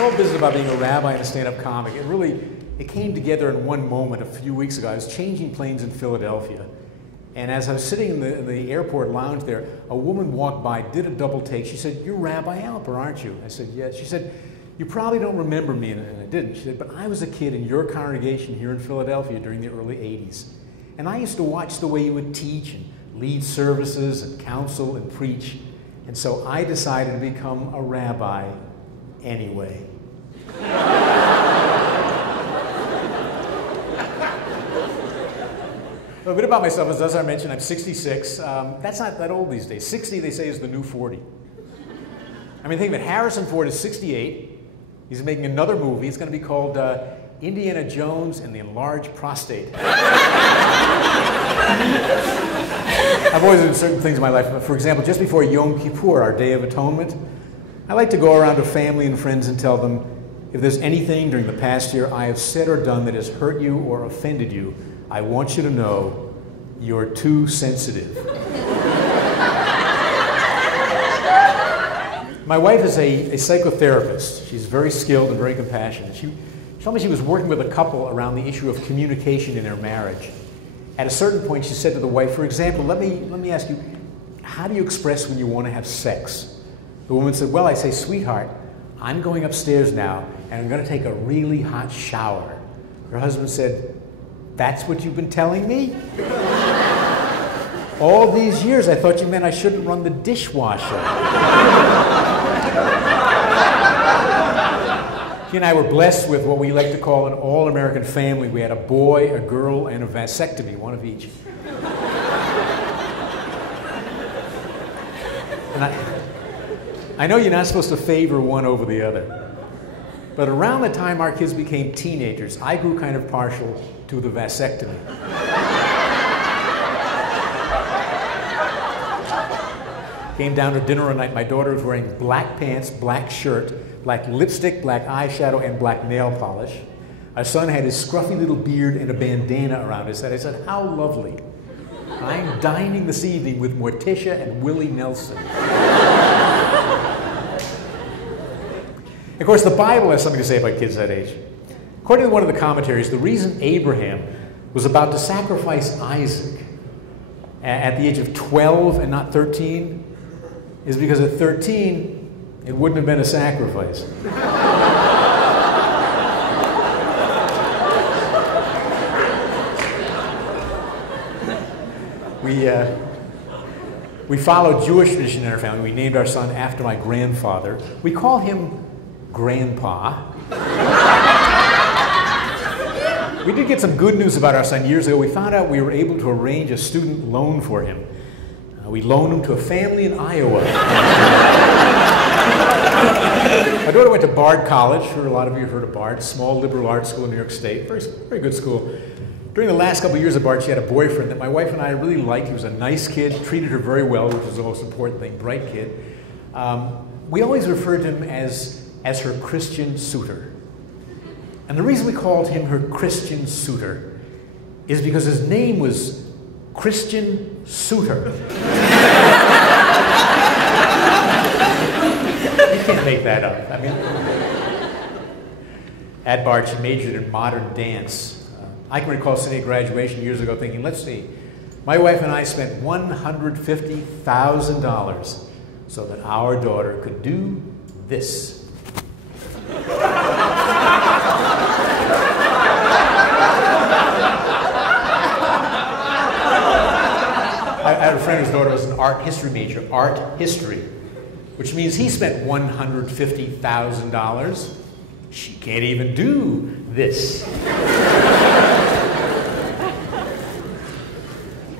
whole business about being a rabbi and a stand-up comic, it came together in one moment a few weeks ago. I was changing planes in Philadelphia, and as I was sitting in the airport lounge there, a woman walked by, did a double take. She said, "You're Rabbi Alper, aren't you?" I said, "Yes." She said, "You probably don't remember me," and I didn't. She said, "But I was a kid in your congregation here in Philadelphia during the early 80s, and I used to watch the way you would teach and lead services and counsel and preach, and so I decided to become a rabbi anyway." A bit about myself, as I mentioned, I'm 66. That's not that old these days. 60, they say, is the new 40. I mean, think of it. Harrison Ford is 68. He's making another movie. It's going to be called Indiana Jones and the Enlarged Prostate. I've always done certain things in my life. For example, just before Yom Kippur, our Day of Atonement, I like to go around to family and friends and tell them, if there's anything during the past year I have said or done that has hurt you or offended you, I want you to know you're too sensitive. My wife is a psychotherapist. She's very skilled and very compassionate. She told me she was working with a couple around the issue of communication in their marriage. At a certain point, she said to the wife, for example, let me ask you, how do you express when you want to have sex? The woman said, well, I say, sweetheart, I'm going upstairs now, and I'm going to take a really hot shower. Her husband said, that's what you've been telling me? All these years, I thought you meant I shouldn't run the dishwasher. She and I were blessed with what we like to call an all-American family. We had a boy, a girl, and a vasectomy, one of each. And I know you're not supposed to favor one over the other. But around the time our kids became teenagers, I grew kind of partial to the vasectomy. Came down to dinner one night, my daughter was wearing black pants, black shirt, black lipstick, black eyeshadow, and black nail polish. Our son had his scruffy little beard and a bandana around his head. I said, how lovely. I'm dining this evening with Morticia and Willie Nelson. Of course, the Bible has something to say about kids that age. According to one of the commentaries, the reason Abraham was about to sacrifice Isaac at the age of 12 and not 13 is because at 13, it wouldn't have been a sacrifice. We follow Jewish tradition in our family. We named our son after my grandfather. We call him Grandpa. We did get some good news about our son years ago. We found out we were able to arrange a student loan for him. We loaned him to a family in Iowa. My daughter went to Bard College. I'm sure a lot of you have heard of Bard, small liberal arts school in New York State. Very, very good school. During the last couple of years of Bard, she had a boyfriend that my wife and I really liked. He was a nice kid, treated her very well, which was the most important thing, bright kid. We always referred to him as her Christian suitor. And the reason we called him her Christian suitor is because his name was Christian Suitor. You can't make that up. I mean, at Bard, she majored in modern dance. I can recall sitting at graduation years ago thinking, let's see, my wife and I spent $150,000 so that our daughter could do this. I had a friend whose daughter was an art history major, art history, which means he spent $150,000. She can't even do this.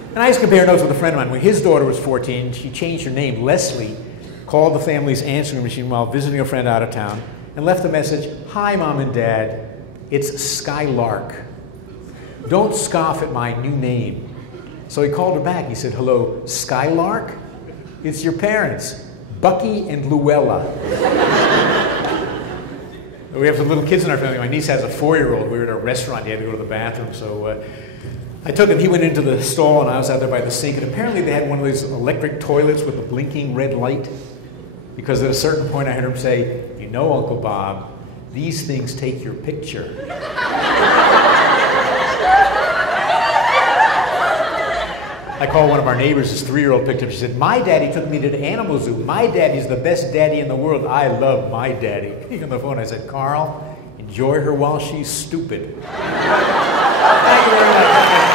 And I used to compare notes with a friend of mine. When his daughter was 14, she changed her name. Leslie called the family's answering machine while visiting a friend out of town and left a message, "Hi, Mom and Dad, it's Skylark. Don't scoff at my new name." So he called her back. He said, "Hello, Skylark? It's your parents, Bucky and Luella." We have some little kids in our family. My niece has a 4-year-old. We were at a restaurant. He had to go to the bathroom. So I took him. He went into the stall, and I was out there by the sink. And apparently they had one of those electric toilets with a blinking red light. Because at a certain point I heard him say, "You know, Uncle Bob, These things take your picture. I called one of our neighbors, his 3-year-old picked up. She said, my daddy took me to the animal zoo. My daddy's the best daddy in the world. I love my daddy. He on the phone, I said, Carl, enjoy her while she's stupid. Thank you very much.